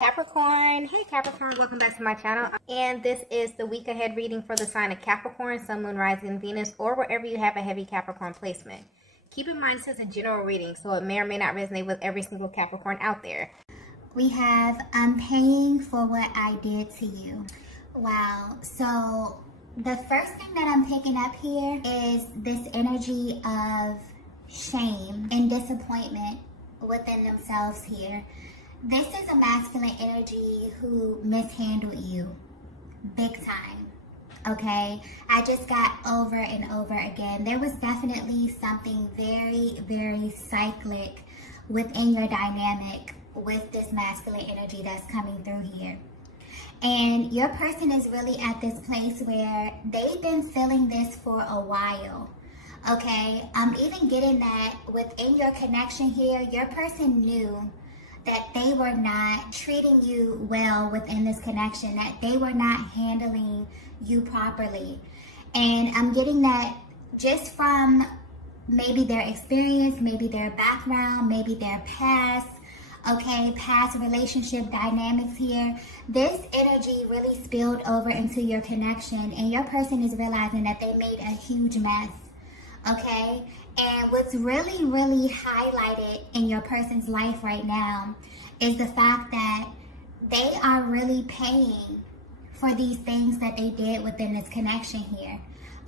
Capricorn. Hey Capricorn, welcome back to my channel. And this is the week ahead reading for the sign of Capricorn, Sun, Moon, Rising, Venus, or wherever you have a heavy Capricorn placement. Keep in mind this is a general reading, so it may or may not resonate with every single Capricorn out there. We have, I'm paying for what I did to you. Wow. So the first thing that I'm picking up here is this energy of shame and disappointment within themselves here. This is a masculine energy who mishandled you big time, okay? I just got over and over again. There was definitely something very, very cyclic within your dynamic with this masculine energy that's coming through here. And your person is really at this place where they've been feeling this for a while, okay? I'm even getting that within your connection here, your person knew that they were not treating you well within this connection, that they were not handling you properly. And I'm getting that just from maybe their experience, maybe their background, maybe their past, okay, past relationship dynamics here. This energy really spilled over into your connection, and your person is realizing that they made a huge mess, okay? And what's really, really highlighted in your person's life right now is the fact that they are really paying for these things that they did within this connection here,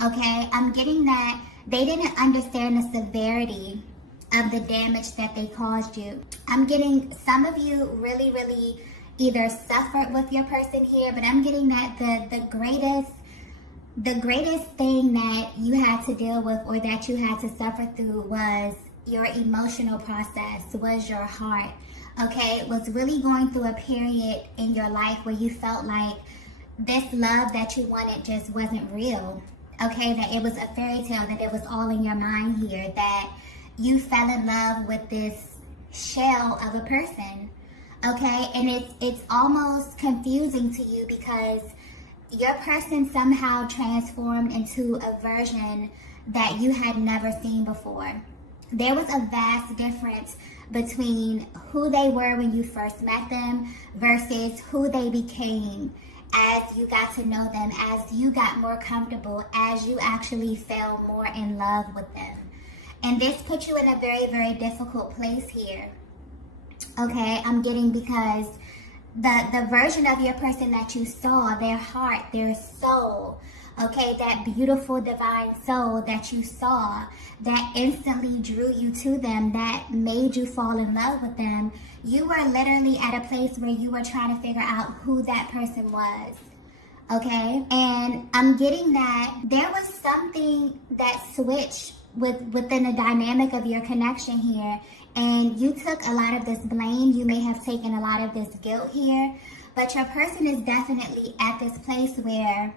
okay? I'm getting that they didn't understand the severity of the damage that they caused you. I'm getting some of you really, really either suffered with your person here, but I'm getting that the greatest thing that you had to deal with or that you had to suffer through was your emotional process, was your heart, okay? It was really going through a period in your life where you felt like this love that you wanted just wasn't real, okay? That it was a fairy tale, that it was all in your mind here, that you fell in love with this shell of a person, okay? And it's almost confusing to you because your person somehow transformed into a version that you had never seen before. There was a vast difference between who they were when you first met them versus who they became as you got to know them, as you got more comfortable, as you actually fell more in love with them. And this put you in a very, very difficult place here, okay? I'm getting because the version of your person that you saw, their heart, their soul, okay, that beautiful divine soul that you saw, that instantly drew you to them, that made you fall in love with them, you were literally at a place where you were trying to figure out who that person was, okay? And I'm getting that there was something that switched within the dynamic of your connection here, and you took a lot of this blame. You may have taken a lot of this guilt here, but your person is definitely at this place where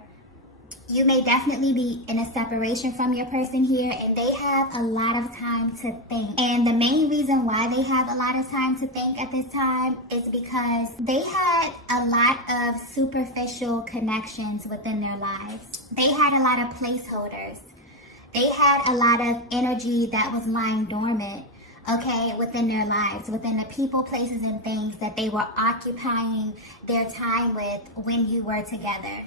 you may definitely be in a separation from your person here, and they have a lot of time to think. And the main reason why they have a lot of time to think at this time is because they had a lot of superficial connections within their lives. They had a lot of placeholders. They had a lot of energy that was lying dormant, okay, within their lives, within the people, places, and things that they were occupying their time with when you were together,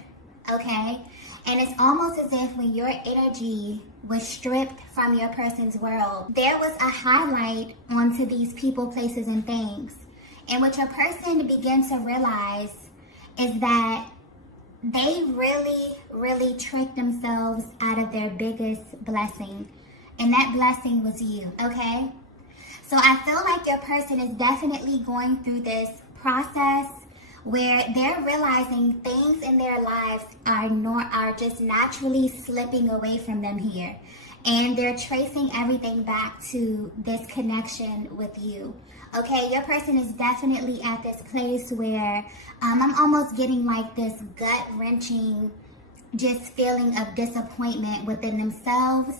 okay? And it's almost as if when your energy was stripped from your person's world, there was a highlight onto these people, places, and things. And what your person began to realize is that they really, really tricked themselves out of their biggest blessing. And that blessing was you, okay? So I feel like your person is definitely going through this process where they're realizing things in their lives are just naturally slipping away from them here. And they're tracing everything back to this connection with you. Okay, your person is definitely at this place where I'm almost getting like this gut-wrenching just feeling of disappointment within themselves,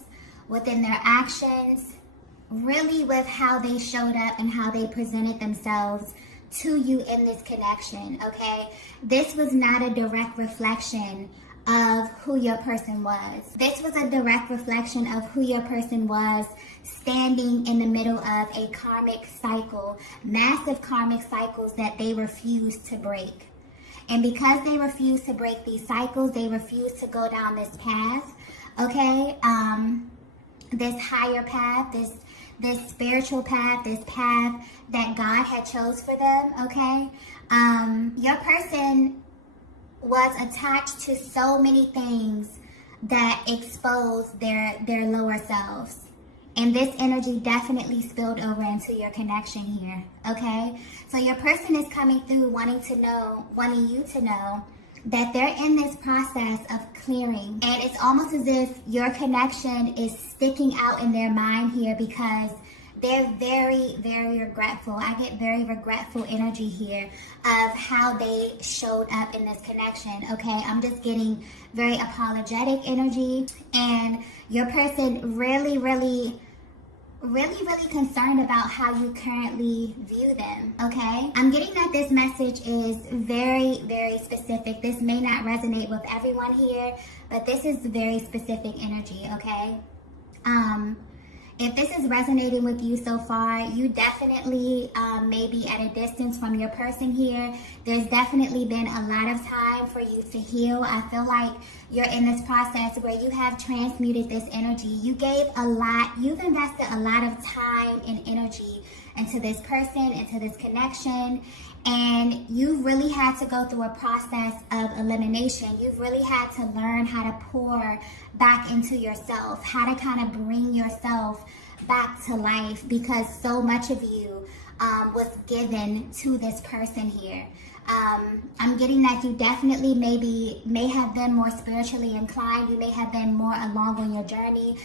within their actions, really with how they showed up and how they presented themselves to you in this connection, okay? This was not a direct reflection of who your person was. This was a direct reflection of who your person was, standing in the middle of a karmic cycle, massive karmic cycles that they refused to break. And because they refused to break these cycles, they refused to go down this path, okay? This higher path, this spiritual path, this path that God had chose for them, okay? Your person was attached to so many things that exposed their lower selves. And this energy definitely spilled over into your connection here, okay? So your person is coming through wanting you to know that they're in this process of clearing. And it's almost as if your connection is sticking out in their mind here because they're very, very regretful. I get very regretful energy here of how they showed up in this connection, okay? I'm just getting very apologetic energy. And your person really concerned about how you currently view them, okay? I'm getting that this message is very, very specific. This may not resonate with everyone here, but this is very specific energy, okay? If this is resonating with you so far, you definitely may be at a distance from your person here. There's definitely been a lot of time for you to heal. I feel like you're in this process where you have transmuted this energy. You gave a lot, you've invested a lot of time and energy into this person, into this connection, and you really had to go through a process of elimination. You've really had to learn how to pour back into yourself, how to kind of bring yourself back to life because so much of you was given to this person here. I'm getting that you definitely may have been more spiritually inclined. You may have been more along on your journey.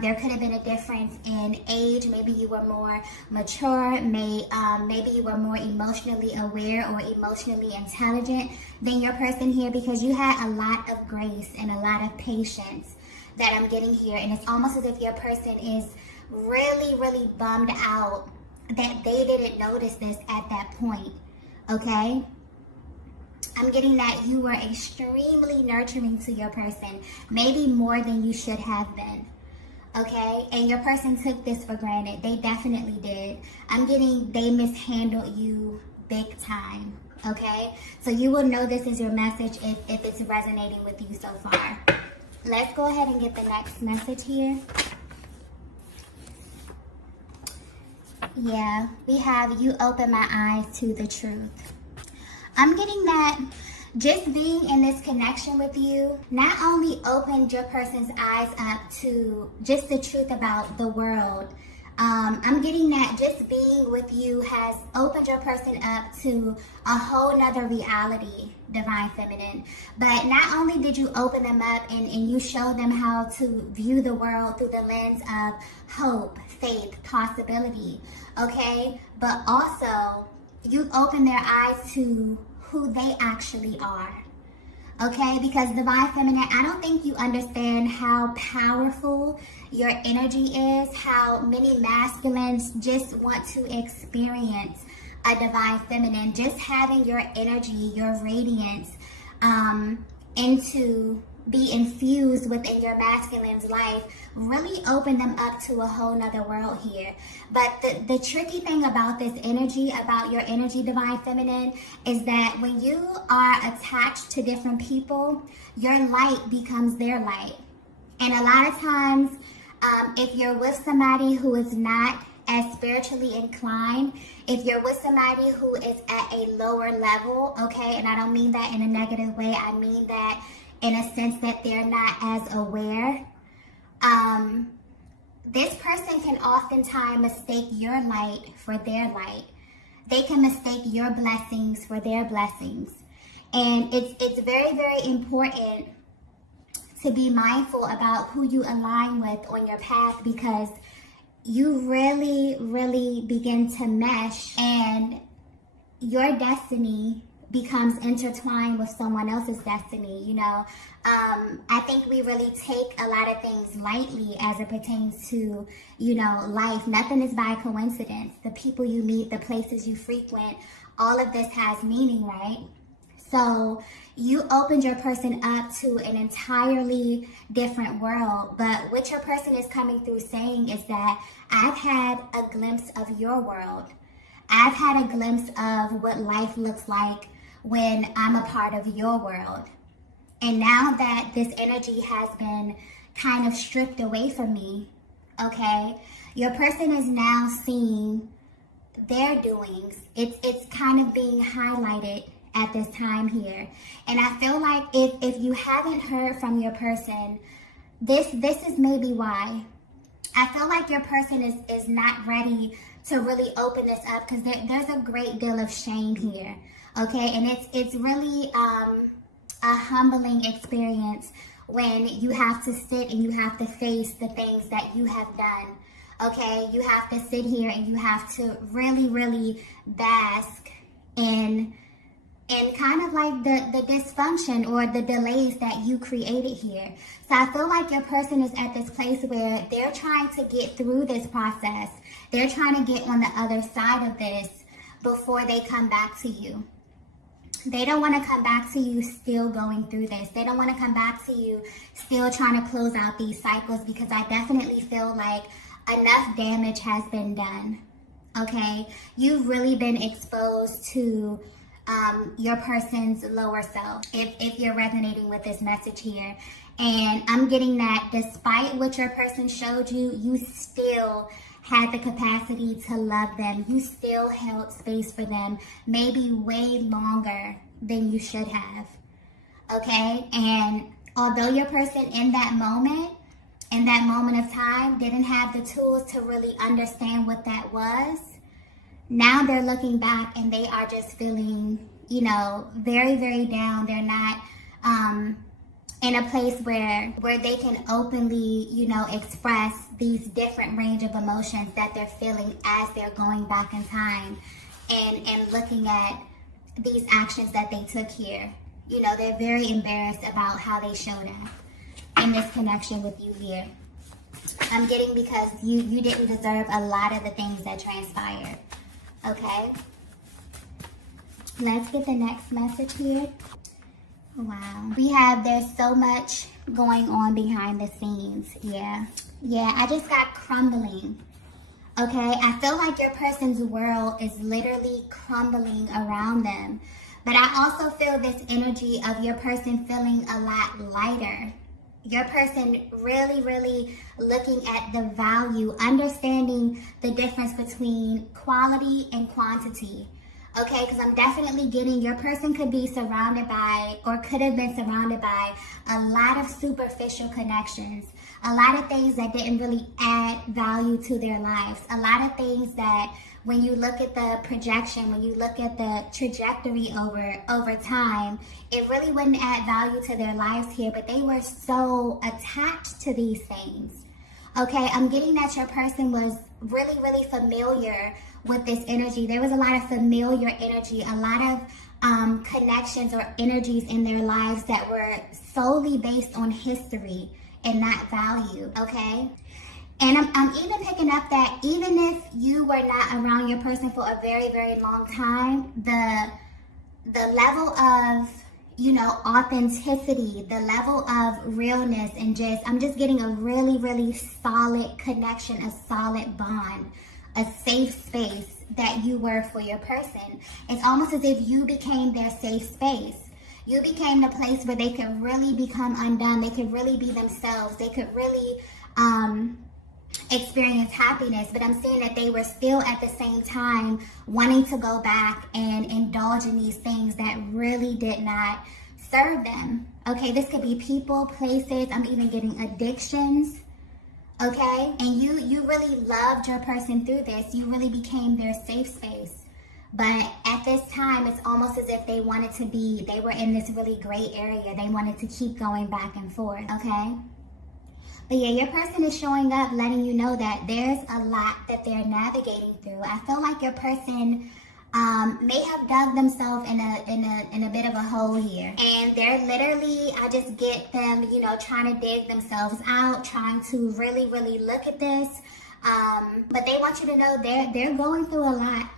There could have been a difference in age. Maybe you were more mature. Maybe you were more emotionally aware or emotionally intelligent than your person here because you had a lot of grace and a lot of patience that I'm getting here. And it's almost as if your person is really bummed out that they didn't notice this at that point, okay? I'm getting that you were extremely nurturing to your person, maybe more than you should have been, okay? And your person took this for granted. They definitely did. I'm getting they mishandled you big time, okay? So you will know this is your message if it's resonating with you so far. Let's go ahead and get the next message here. Yeah, we have you open my eyes to the truth. I'm getting that just being in this connection with you not only opened your person's eyes up to just the truth about the world. I'm getting that just being with you has opened your person up to a whole nother reality, Divine Feminine. But not only did you open them up and you show them how to view the world through the lens of hope, faith, possibility, okay? But also, you've opened their eyes to who they actually are, okay? Because Divine Feminine, I don't think you understand how powerful your energy is, how many masculines just want to experience a Divine Feminine. Just having your energy, your radiance, be infused within your masculine's life really open them up to a whole nother world here. But the tricky thing about this energy, about your energy, Divine Feminine, is that when you are attached to different people, your light becomes their light. And a lot of times, if you're with somebody who is not as spiritually inclined, if you're with somebody who is at a lower level, okay, and I don't mean that in a negative way, I mean that in a sense that they're not as aware, this person can oftentimes mistake your light for their light. They can mistake your blessings for their blessings. And it's very, very important to be mindful about who you align with on your path, because you really begin to mesh and your destiny becomes intertwined with someone else's destiny, you know. I think we really take a lot of things lightly as it pertains to, you know, life. Nothing is by coincidence. The people you meet, the places you frequent, all of this has meaning, right? So you opened your person up to an entirely different world. But what your person is coming through saying is that I've had a glimpse of your world. I've had a glimpse of what life looks like when I'm a part of your world. And now that this energy has been kind of stripped away from me, okay, your person is now seeing their doings. It's kind of being highlighted at this time here. And I feel like if you haven't heard from your person, this is maybe why. I feel like your person is not ready to really open this up, because there's a great deal of shame here, okay? And it's really a humbling experience when you have to sit and you have to face the things that you have done, okay? You have to sit here and you have to really, really bask in kind of like the dysfunction or the delays that you created here. So I feel like your person is at this place where they're trying to get through this process. They're trying to get on the other side of this before they come back to you. They don't want to come back to you still going through this. They don't want to come back to you still trying to close out these cycles, because I definitely feel like enough damage has been done, okay? You've really been exposed to your person's lower self, if you're resonating with this message here. And I'm getting that despite what your person showed you, you still had the capacity to love them. You still held space for them, maybe way longer than you should have, okay? And although your person in that moment of time, didn't have the tools to really understand what that was, now they're looking back and they are just feeling, you know, very, very down. They're not in a place where they can openly, you know, express these different range of emotions that they're feeling as they're going back in time and looking at these actions that they took here. You know, they're very embarrassed about how they showed up in this connection with you here. I'm getting because you didn't deserve a lot of the things that transpired. Okay, let's get the next message here. Wow, we have, there's so much going on behind the scenes. Yeah, I just got crumbling. Okay, I feel like your person's world is literally crumbling around them. But I also feel this energy of your person feeling a lot lighter. Your person really, really looking at the value, understanding the difference between quality and quantity. Okay, because I'm definitely getting your person could be surrounded by, or could have been surrounded by, a lot of superficial connections. A lot of things that didn't really add value to their lives. A lot of things that when you look at the projection, when you look at the trajectory over time, it really wouldn't add value to their lives here, but they were so attached to these things. Okay, I'm getting that your person was really, really familiar with this energy. There was a lot of familiar energy, a lot of connections or energies in their lives that were solely based on history and not value, okay? And I'm even picking up that even if you were not around your person for a very, very long time, the level of, you know, authenticity, the level of realness, and I'm just getting a really, really solid connection, a solid bond, a safe space that you were for your person. It's almost as if you became their safe space. You became the place where they could really become undone. They could really be themselves. They could really experience happiness. But I'm seeing that they were still at the same time wanting to go back and indulge in these things that really did not serve them. Okay, this could be people, places. I'm even getting addictions. Okay, and you really loved your person through this. You really became their safe space. But at this time, it's almost as if they wanted to be, they were in this really gray area. They wanted to keep going back and forth, okay? But yeah, your person is showing up, letting you know that there's a lot that they're navigating through. I feel like your person may have dug themselves in a bit of a hole here. And they're literally, I just get them, you know, trying to dig themselves out, trying to really, really look at this. But they want you to know they're going through a lot.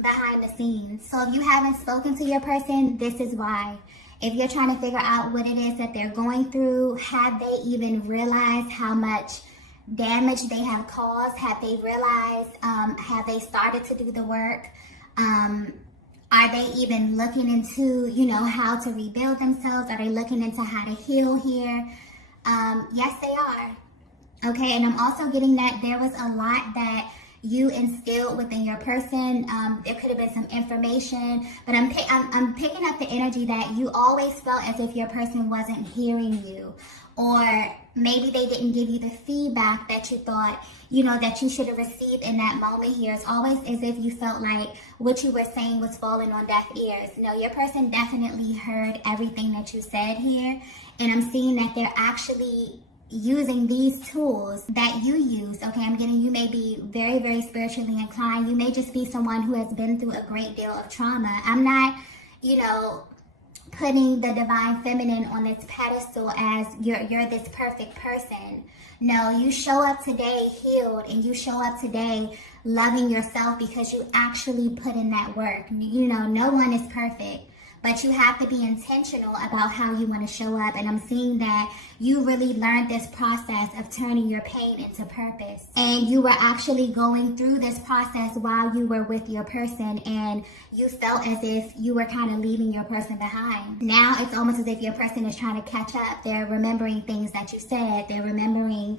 behind the scenes. So if you haven't spoken to your person, this is why. If you're trying to figure out what it is that they're going through, have they even realized how much damage they have caused? Have they realized, have they started to do the work? Are they even looking into, how to rebuild themselves? Are they looking into how to heal here? Yes, they are. Okay, and I'm also getting that there was a lot that you instilled within your person. There could have been some information, but I'm picking up the energy that you always felt as if your person wasn't hearing you, or maybe they didn't give you the feedback that you thought, that you should have received in that moment here. It's always as if you felt like what you were saying was falling on deaf ears. No, your person definitely heard everything that you said here, and I'm seeing that they're actually using these tools that you use. Okay, I'm getting you may be very, very spiritually inclined. You may just be someone who has been through a great deal of trauma. I'm not, putting the divine feminine on this pedestal as you're this perfect person. No, you show up today healed, and you show up today loving yourself because you actually put in that work. No one is perfect, but you have to be intentional about how you want to show up. And I'm seeing that you really learned this process of turning your pain into purpose. And you were actually going through this process while you were with your person, and you felt as if you were kind of leaving your person behind. Now it's almost as if your person is trying to catch up. They're remembering things that you said. They're remembering,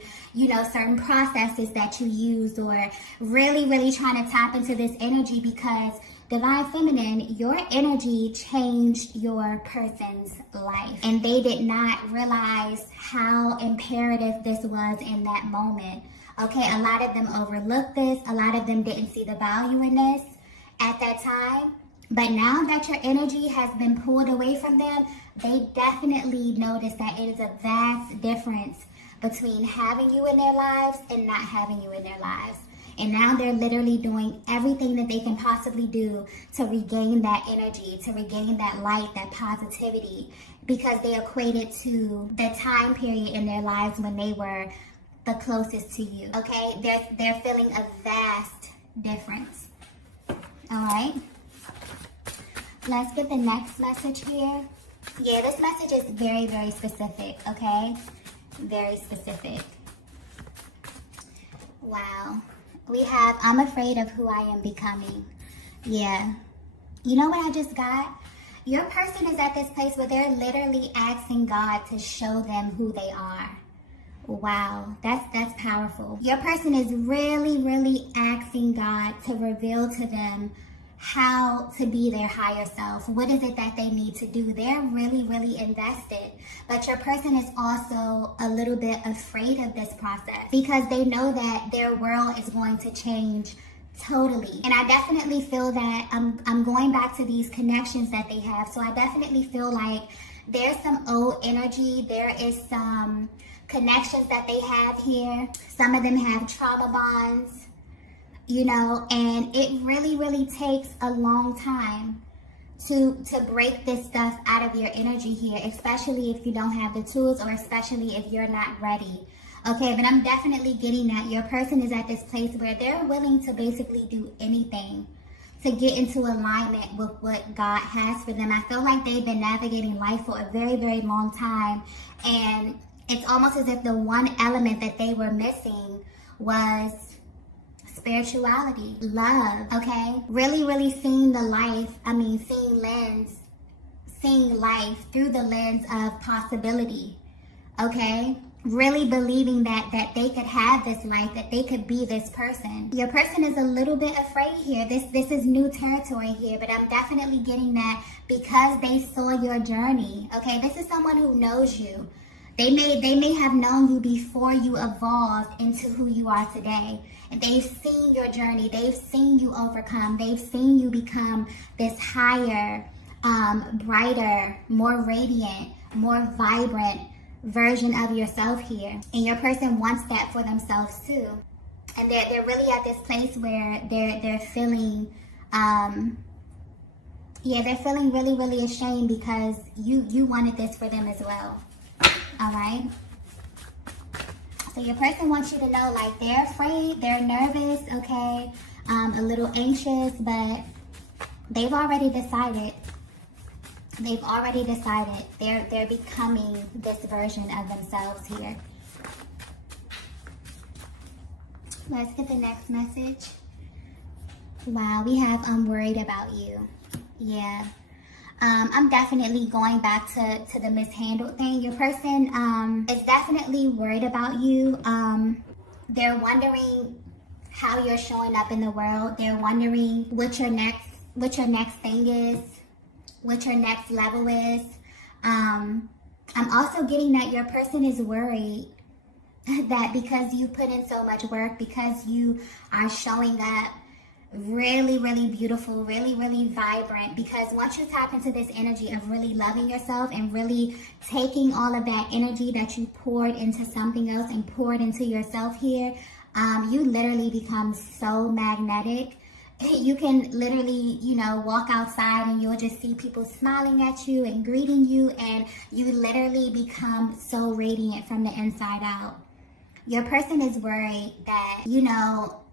certain processes that you used, or really, really trying to tap into this energy because Divine Feminine, your energy changed your person's life, and they did not realize how imperative this was in that moment. Okay, a lot of them overlooked this. A lot of them didn't see the value in this at that time. But now that your energy has been pulled away from them, they definitely notice that it is a vast difference between having you in their lives and not having you in their lives. And now they're literally doing everything that they can possibly do to regain that energy, to regain that light, that positivity, because they equate it to the time period in their lives when they were the closest to you. Okay, they're feeling a vast difference. All right, let's get the next message here. Yeah, this message is very, very specific. Okay, very specific. Wow. We have, I'm afraid of who I am becoming. Yeah. You know what I just got? Your person is at this place where they're literally asking God to show them who they are. Wow, that's powerful. Your person is really, really asking God to reveal to them how to be their higher self. What is it that they need to do? They're really, really invested. But your person is also a little bit afraid of this process because they know that their world is going to change totally. And I definitely feel that I'm going back to these connections that they have. So I definitely feel like there's some old energy. There is some connections that they have here. Some of them have trauma bonds. And it really, really takes a long time to break this stuff out of your energy here, especially if you don't have the tools, or especially if you're not ready. Okay, but I'm definitely getting that your person is at this place where they're willing to basically do anything to get into alignment with what God has for them. I feel like they've been navigating life for a very, very long time, and it's almost as if the one element that they were missing was spirituality, love, okay? Really, really seeing life through the lens of possibility, okay? Really believing that they could have this life, that they could be this person. Your person is a little bit afraid here. This is new territory here, but I'm definitely getting that because they saw your journey, okay? This is someone who knows you. They may have known you before you evolved into who you are today. And they've seen your journey. They've seen you overcome. They've seen you become this higher, brighter, more radiant, more vibrant version of yourself here. And your person wants that for themselves too. And they're really at this place where they're feeling they're feeling really, really ashamed because you wanted this for them as well. All right. So your person wants you to know, like, they're afraid, they're nervous, okay, a little anxious, but They've already decided. They've already decided. They're becoming this version of themselves here. Let's get the next message. Wow, we have I'm worried about you. Yeah. I'm definitely going back to the mishandled thing. Your person is definitely worried about you. They're wondering how you're showing up in the world. They're wondering what your next thing is, what your next level is. I'm also getting that your person is worried that because you put in so much work, because you are showing up really, really beautiful, really, really vibrant, because once you tap into this energy of really loving yourself and really taking all of that energy that you poured into something else and poured into yourself here, you literally become so magnetic. You can literally, walk outside and you'll just see people smiling at you and greeting you, and you literally become so radiant from the inside out. Your person is worried that,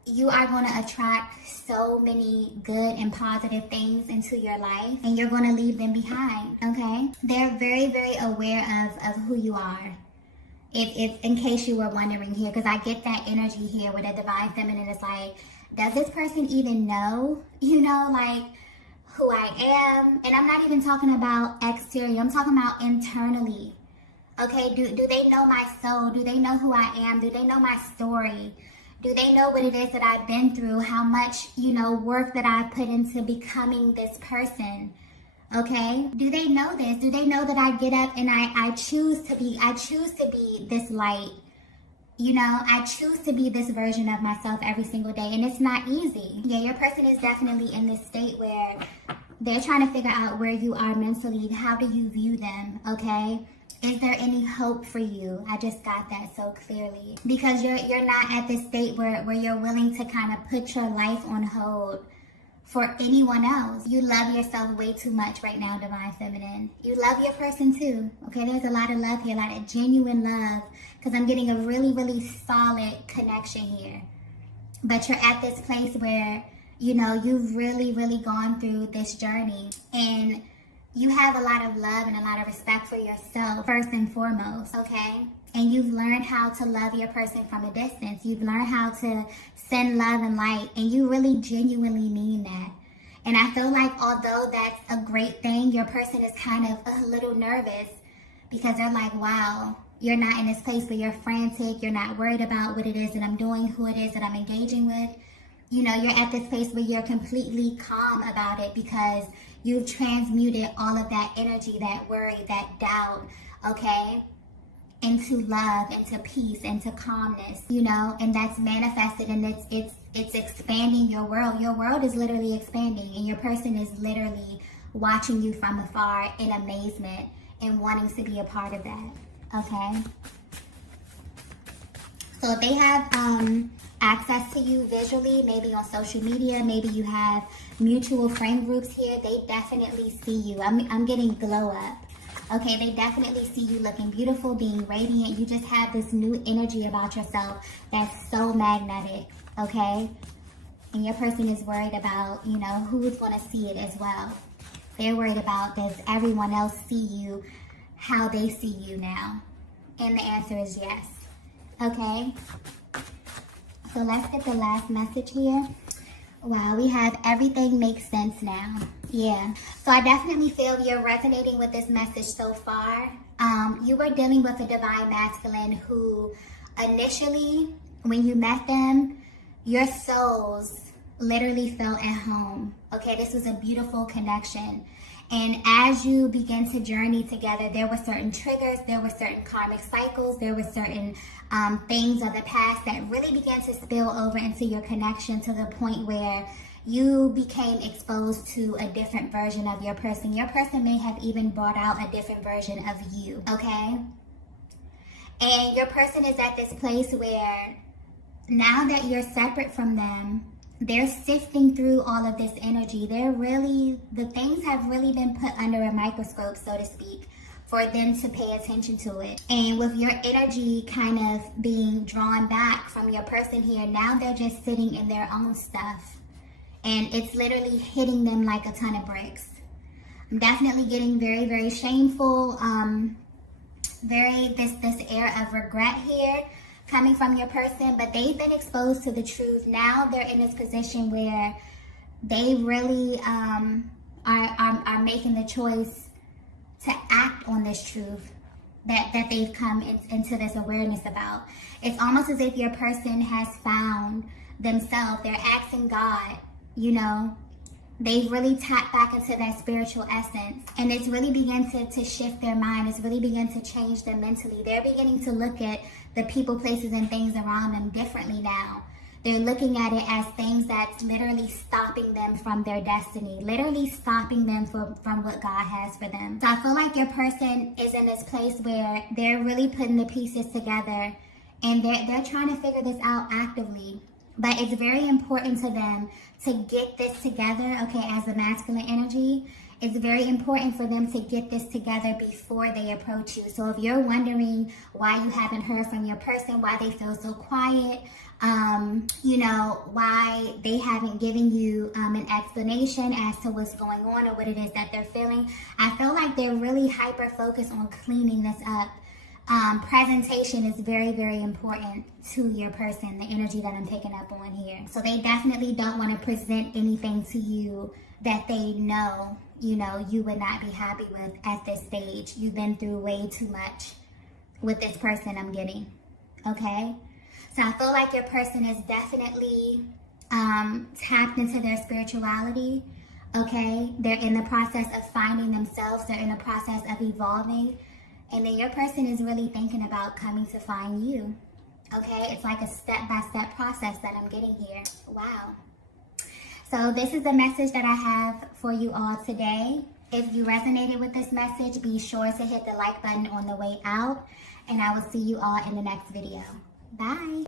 you are going to attract so many good and positive things into your life, and you're going to leave them behind, okay? They're very, very aware of who you are. If in case you were wondering here, because I get that energy here with a divine feminine. It's like, does this person even know, like who I am? And I'm not even talking about exterior. I'm talking about internally. Okay, do they know my soul? Do they know who I am? Do they know my story? Do they know what it is that I've been through? How much, work that I put into becoming this person? Okay? Do they know this? Do they know that I get up and I choose to be this light? I choose to be this version of myself every single day, and it's not easy. Yeah, your person is definitely in this state where they're trying to figure out where you are mentally. How do you view them? Okay? Is there any hope for you? I just got that so clearly. Because you're not at this state where you're willing to kind of put your life on hold for anyone else. You love yourself way too much right now, Divine Feminine. You love your person too. Okay, there's a lot of love here, a lot of genuine love. Because I'm getting a really, really solid connection here. But you're at this place where, you've really, really gone through this journey. And you have a lot of love and a lot of respect for yourself, first and foremost, okay? And you've learned how to love your person from a distance. You've learned how to send love and light, and you really genuinely mean that. And I feel like although that's a great thing, your person is kind of a little nervous because they're like, wow, you're not in this place where you're frantic. You're not worried about what it is that I'm doing, who it is that I'm engaging with. You're at this place where you're completely calm about it because you've transmuted all of that energy, that worry, that doubt, okay, into love, into peace, into calmness, and that's manifested, and it's expanding your world. Your world is literally expanding, and your person is literally watching you from afar in amazement and wanting to be a part of that, okay? So if they have access to you visually, maybe on social media, maybe you have mutual friend groups here, they definitely see you. I'm getting glow up. Okay, they definitely see you looking beautiful, being radiant. You just have this new energy about yourself that's so magnetic, okay? And your person is worried about, who's going to see it as well. They're worried about, does everyone else see you how they see you now? And the answer is yes. Okay? So let's get the last message here. Wow, we have everything makes sense now. Yeah. So I definitely feel you're resonating with this message so far. You were dealing with a divine masculine who initially, when you met them, your souls literally felt at home. Okay, this was a beautiful connection. And as you begin to journey together, there were certain triggers, there were certain karmic cycles, there were certain things of the past that really began to spill over into your connection to the point where you became exposed to a different version of your person. Your person may have even brought out a different version of you, okay? And your person is at this place where now that you're separate from them, they're sifting through all of this energy. The things have really been put under a microscope, so to speak, for them to pay attention to it. And with your energy kind of being drawn back from your person here, now they're just sitting in their own stuff. and it's literally hitting them like a ton of bricks. I'm definitely getting very, very shameful, this air of regret here coming from your person, but they've been exposed to the truth. Now they're in this position where they really are making the choice to act on this truth that they've come into this awareness about. It's almost as if your person has found themselves. They're asking God, you know, they've really tapped back into that spiritual essence, and it's really begun to shift their mind. It's really begun to change them mentally. They're beginning to look at the people, places, and things around them differently now. They're looking at it as things that's literally stopping them from their destiny, literally stopping them from what God has for them. So I feel like your person is in this place where they're really putting the pieces together, and they're trying to figure this out actively. But it's very important to them to get this together, okay, as a masculine energy. It's very important for them to get this together before they approach you. So if you're wondering why you haven't heard from your person, why they feel so quiet, you know, why they haven't given you an explanation as to what's going on or what it is that they're feeling, I feel like they're really hyper-focused on cleaning this up. Presentation is very, very important to your person, the energy that I'm picking up on here. So they definitely don't want to present anything to you that they know, you know, you would not be happy with at this stage. You've been through way too much with this person, I'm getting, okay? So I feel like your person is definitely tapped into their spirituality, okay? They're in the process of finding themselves. They're in the process of evolving. And then your person is really thinking about coming to find you, okay? It's like a step-by-step process that I'm getting here. Wow. So this is the message that I have for you all today. If you resonated with this message, be sure to hit the like button on the way out. And I will see you all in the next video. Bye.